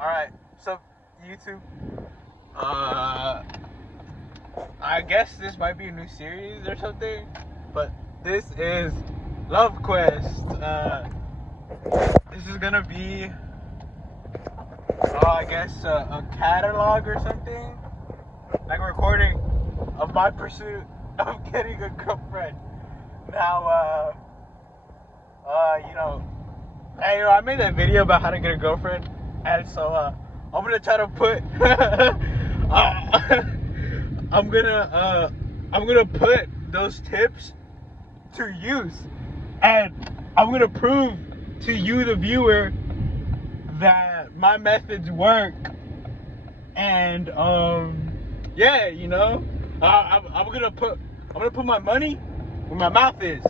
Alright, so YouTube, I guess this might be a new series or something, but this is Love Quest. This is gonna be, I guess, a catalog or something, like a recording of my pursuit of getting a girlfriend. Now, I made that video about how to get a girlfriend, and so I'm gonna try to put I'm gonna put those tips to use, and I'm gonna prove to you, the viewer, that my methods work. And yeah, I'm gonna put my money where my mouth is,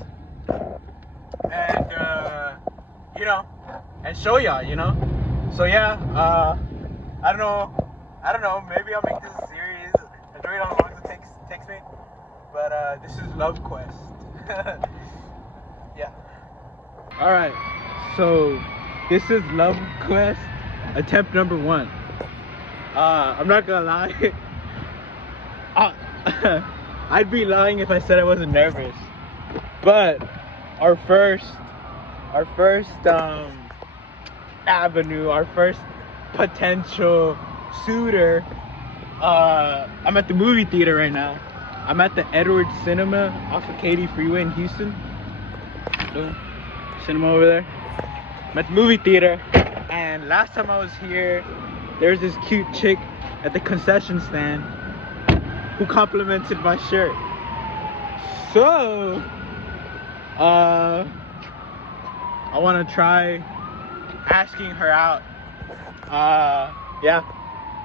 and and show y'all, So yeah, I don't know. Maybe I'll make this a series. I don't know how long it takes me, but this is Love Quest. Yeah. All right. So this is Love Quest, attempt number 1. I'm not gonna lie. I'd be lying if I said I wasn't nervous. But our first avenue, our first potential suitor. I'm at the movie theater right now. I'm at the Edwards Cinema off of Katy Freeway in Houston. Cinema over there. I'm at the movie theater, and last time I was here, there was this cute chick at the concession stand who complimented my shirt. So I want to try asking her out. Yeah,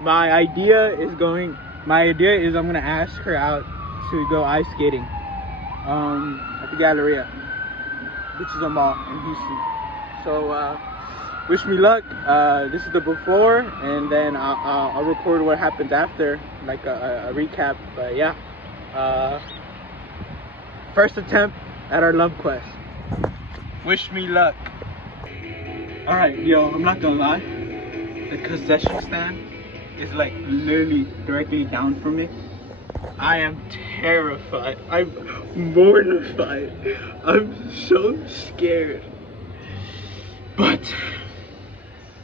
my idea is I'm gonna ask her out to go ice skating at the Galleria, which is a mall in Houston. So wish me luck. This is the before, and then I'll record what happens after, like a recap. But yeah, first attempt at our love quest. Wish me luck. Alright, yo, I'm not gonna lie. The concession stand is like literally directly down from me. I am terrified. I'm mortified. I'm so scared. But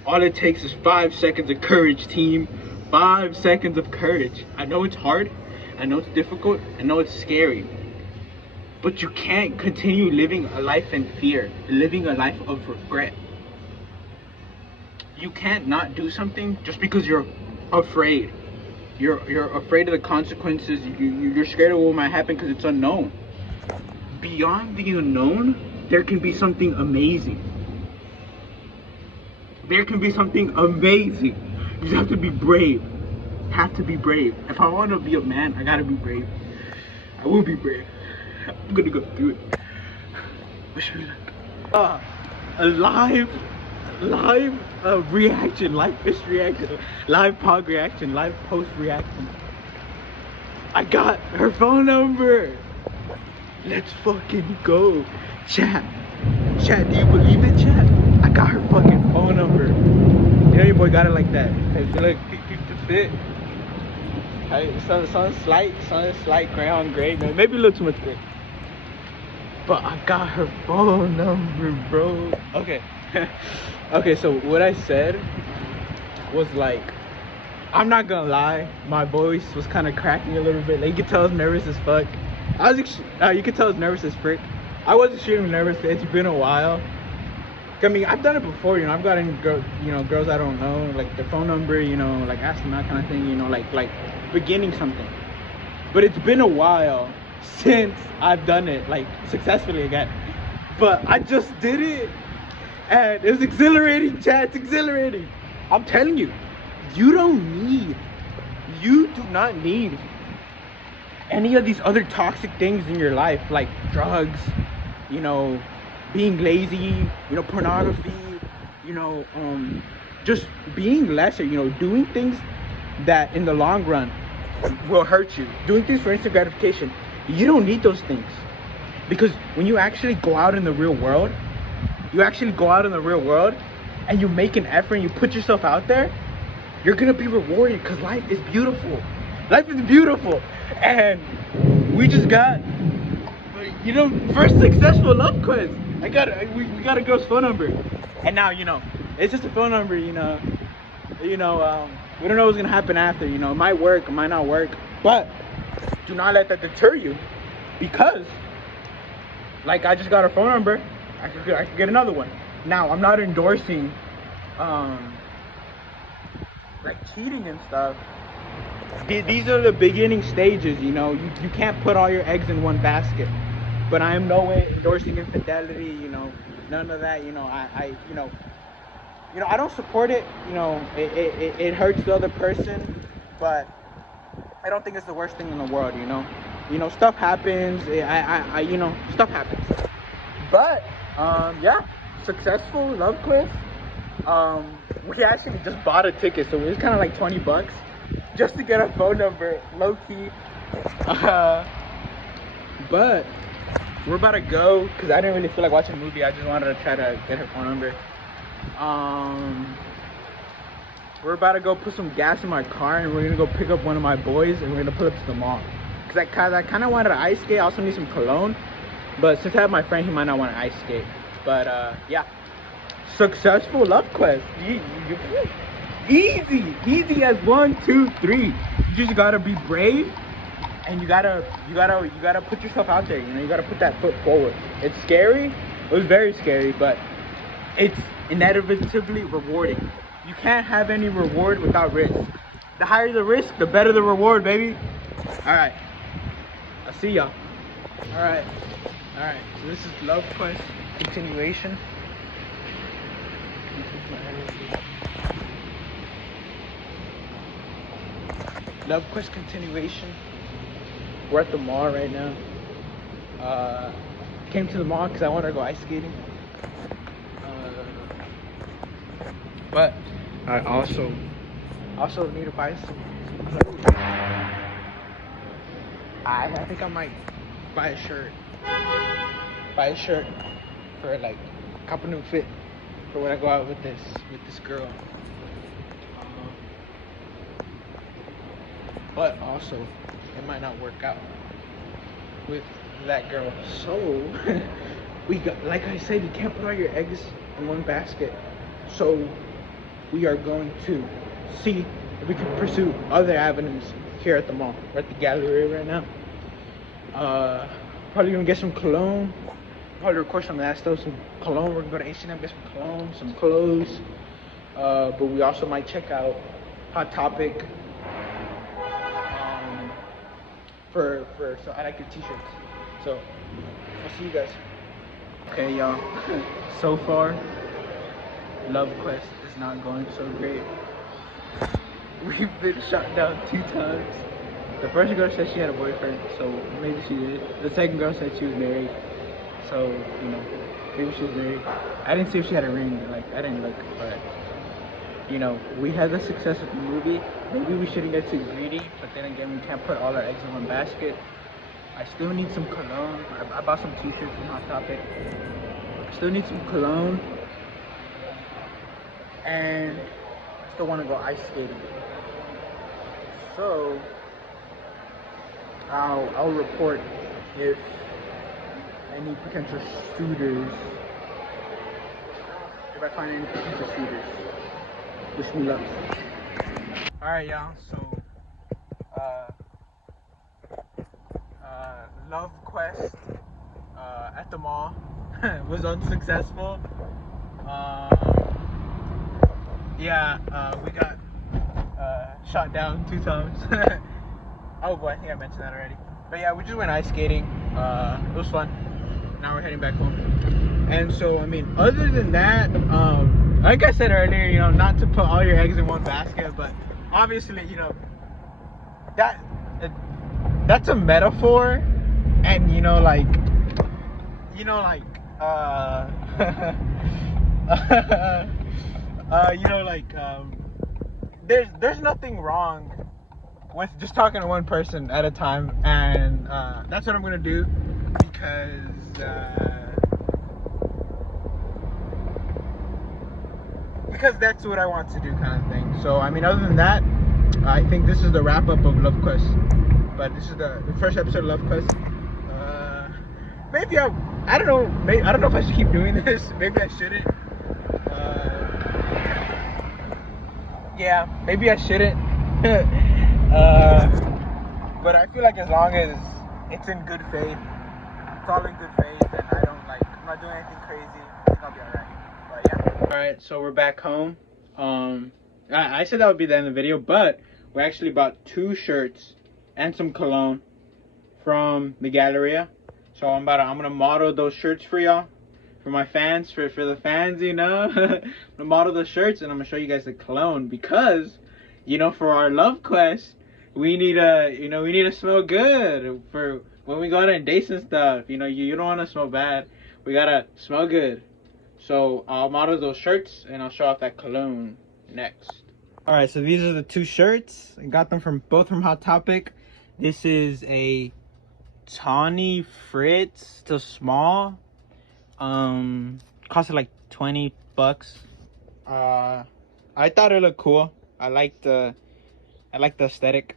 all it takes is 5 seconds of courage, team. 5 seconds of courage. I know it's hard. I know it's difficult. I know it's scary. But you can't continue living a life in fear, living a life of regret. You can't not do something just because you're afraid. You're afraid of the consequences. You're scared of what might happen because it's unknown. Beyond the unknown, there can be something amazing. There can be something amazing. You just have to be brave. Have to be brave. If I want to be a man, I gotta be brave. I will be brave. I'm gonna go through it. Wish me luck. A live reaction, live fish reaction, live pog reaction, live post reaction. I got her phone number. Let's fucking go. Chat, do you believe it, chat? I got her fucking phone number. You know your boy got it like that. Hey, look, keep the fit. Hey, some slight gray on gray, man. Maybe a little too much gray. But I got her phone number, bro. Okay. Okay, so what I said was like, I'm not gonna lie, my voice was kind of cracking a little bit. Like, you could tell I was nervous as fuck. You could tell I was nervous as frick. I wasn't extremely nervous. It's been a while. I mean, I've done it before, I've gotten girls I don't know, like their phone number, like ask them that kind of thing, like beginning something. But it's been a while since I've done it, like, successfully again. But I just did it, and it was exhilarating, chat. It's exhilarating. I'm telling you, you do not need any of these other toxic things in your life, like drugs, being lazy, pornography, just being lesser, doing things that in the long run will hurt you, doing things for instant gratification. You don't need those things, because when you actually go out in the real world, and you make an effort and you put yourself out there, you're gonna be rewarded because life is beautiful. Life is beautiful. And we just got, you know, first successful love quest. We got a girl's phone number. And now, you know, it's just a phone number, we don't know what's gonna happen after, it might work, it might not work. But do not let that deter you, because like I just got her phone number, I could get another one. Now I'm not endorsing like cheating and stuff. These are the beginning stages, you can't put all your eggs in one basket. But I am no way endorsing infidelity, none of that. I don't support it. It hurts the other person, but I don't think it's the worst thing in the world. Stuff happens. Stuff happens. But yeah, successful love quest. We actually just bought a ticket, so it was kind of like $20 just to get a phone number, low key. But we're about to go because I didn't really feel like watching a movie. I just wanted to try to get her phone number. We're about to go put some gas in my car, and we're gonna go pick up one of my boys, and we're gonna pull up to the mall. Cause I kind of wanted to ice skate. I also need some cologne, but since I have my friend, he might not want to ice skate. But yeah, successful love quest. Easy as 1, 2, 3. You just gotta be brave, and you gotta put yourself out there. You gotta put that foot forward. It's scary. It was very scary, but it's inevitably rewarding. You can't have any reward without risk. The higher the risk, the better the reward, baby. All right, I'll see y'all. All right. So this is love quest continuation. Love quest continuation. We're at the mall right now. Came to the mall because I wanted to go ice skating. But I also need to buy some clothes. I think I might buy a shirt. For like a couple new fit for when I go out with this girl. But also, it might not work out with that girl. So we got, like I said, you can't put all your eggs in one basket. So we are going to see if we can pursue other avenues here at the mall. We're at the gallery right now. Probably gonna get some cologne. Probably record some of that stuff, some cologne. We're gonna go to H&M, get some cologne, some clothes. But we also might check out Hot Topic. So I like your t-shirts. So I'll see you guys. Okay, y'all. So far, love quest is not going so great. We've been shot down 2 times. The first girl said she had a boyfriend, so maybe she did. The second girl said she was married, so maybe she was married. I didn't see if she had a ring. I didn't look, but we had the success of the movie. Maybe we shouldn't get too greedy, but then again, we can't put all our eggs in one basket. I still need some cologne. I bought some t-shirts from Hot Topic. I still need some cologne, and I still want to go ice skating. So I'll report if any potential suitors, if I find any potential suitors. Wish me luck. Alright, y'all, so love quest at the mall was unsuccessful. Yeah, we got shot down 2 times. Oh boy, I think I mentioned that already. But yeah, we just went ice skating. It was fun. Now we're heading back home. And so, I mean, other than that, like I said earlier, not to put all your eggs in one basket, but obviously, that's a metaphor, and there's nothing wrong with just talking to one person at a time, and that's what I'm gonna do, because because that's what I want to do, kind of thing. So I mean, other than that, I think this is the wrap up of Love Quest. But this is the first episode of Love Quest. Maybe I don't know. Maybe I don't know if I should keep doing this. Maybe I shouldn't. Yeah, maybe I shouldn't. But I feel like as long as it's in good faith, it's all in good faith, and I'm not doing anything crazy, I think I'll be alright. But yeah. Alright, so we're back home. I said that would be the end of the video, but we actually bought 2 shirts and some cologne from the Galleria. So I'm gonna model those shirts for y'all, for my fans, for the fans, you know. I'm gonna model the shirts, and I'm gonna show you guys the cologne because, you know, for our Love Quest, we need to smell good for when we go out on dates and stuff. You know, you don't want to smell bad. We gotta smell good. So I'll model those shirts and I'll show off that cologne next. All right, so these are the 2 shirts. I got them both from Hot Topic. This is a Tawny Fritz, still small. Costed like $20. I thought it looked cool. I like the aesthetic.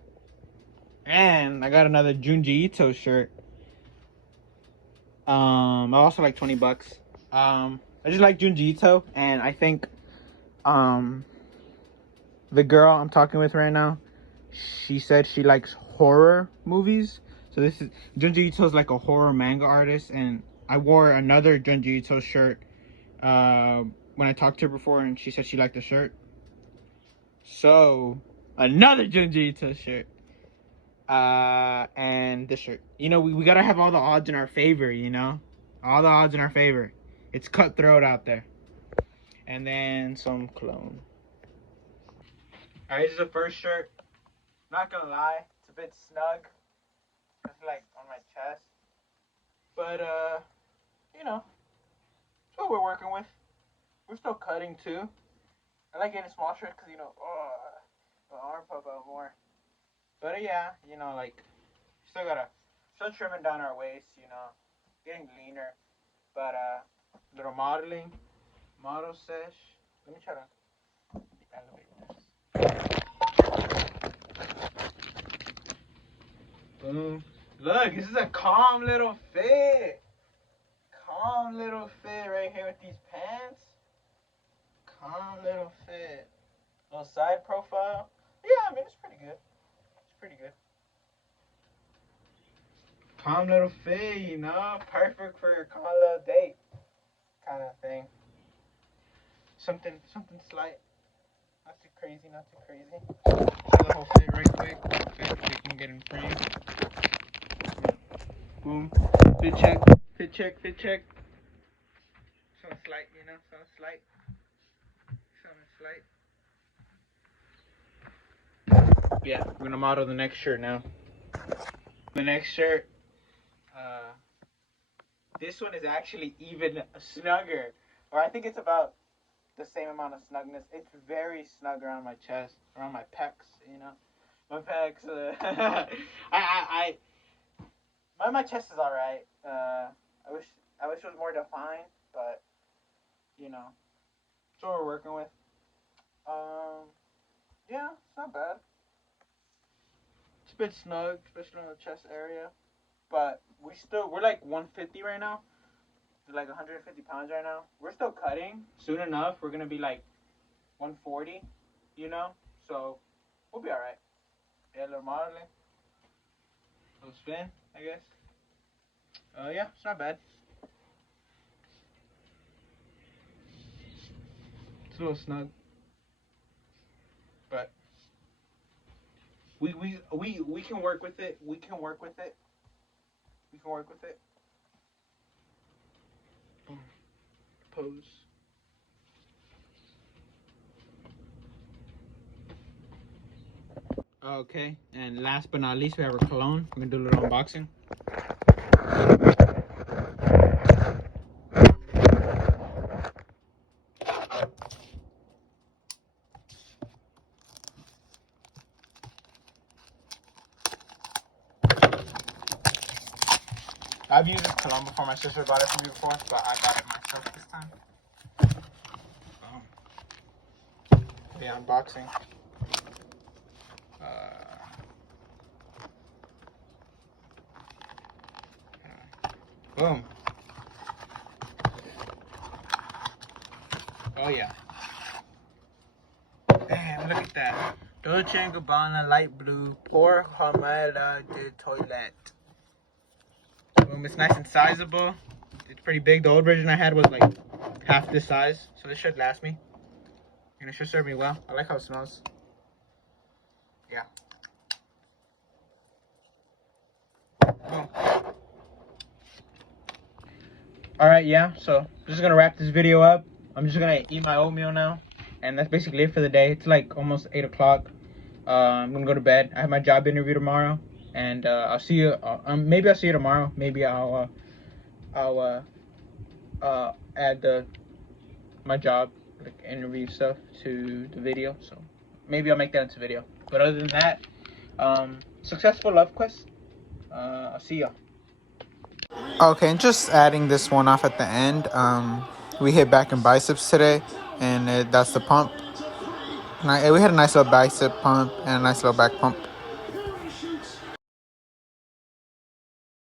And I got another Junji Ito shirt. I also like $20. I just like Junji Ito, and I think the girl I'm talking with right now, she said she likes horror movies. So this is Junji Ito's like a horror manga artist, and I wore another Junji Ito shirt when I talked to her before, and she said she liked the shirt. So another Junji Ito shirt. And this shirt. You know, we gotta have all the odds in our favor, you know? All the odds in our favor. It's cutthroat out there. And then some cologne. Alright, this is the first shirt. Not gonna lie, it's a bit snug. It's like on my chest. But you know, it's what we're working with. We're still cutting too. I like getting small shirts because, you know, my arm pop out more. But yeah, you know, like, still trimming down our waist, you know, getting leaner. But little modeling, model sesh. Let me try to elevate this. Boom. Look, this is a calm little fit. Calm little fit right here with these pants. Calm little fit. Little side profile. Yeah, I mean, it's pretty good. Pretty good. Calm little fit, you know, perfect for your calm little date kind of thing. Something slight, not too crazy, not too crazy. Show the whole fit right quick, okay, so you can get in frame. Boom, fit check, fit check, fit check. Something slight, you know, something slight. Yeah, we're gonna model the next shirt now. The next shirt, this one is actually even snugger, or I think it's about the same amount of snugness. It's very snug around my chest, around my pecs, you know. My pecs, my chest is alright. I wish it was more defined, but you know, that's what we're working with. Yeah, it's not bad. It's a bit snug, especially on the chest area. But we're like 150 right now. We're like 150 pounds right now. We're still cutting. Soon enough, we're gonna be like 140, you know? So, we'll be alright. Yeah, a little modeling. A little spin, I guess. Yeah, it's not bad. It's a little snug. But we can work with it. We can work with it. We can work with it. Boom. Pose. Okay, and last but not least, we have our cologne. We're gonna do a little unboxing. I've used this cologne before. My sister bought it for me before, but I got it myself this time. Yeah, unboxing. Boom. Oh yeah. Damn, look at that. Dolce & Gabbana light blue Por Carmela de Toilette. Boom, it's nice and sizable. It's pretty big. The old version I had was like half this size, so this should last me. And it should serve me well. I like how it smells. Yeah. Boom. Alright, yeah, so I'm just gonna wrap this video up. I'm just gonna eat my oatmeal now. And that's basically it for the day. It's like almost 8 o'clock. I'm gonna go to bed. I have my job interview tomorrow. And I'll see you, maybe I'll see you tomorrow. Maybe I'll add my job like interview stuff to the video. So maybe I'll make that into video. But other than that, successful love quest. I'll see y'all. Okay, and just adding this one off at the end. We hit back and biceps today, and that's the pump. We had a nice little bicep pump and a nice little back pump.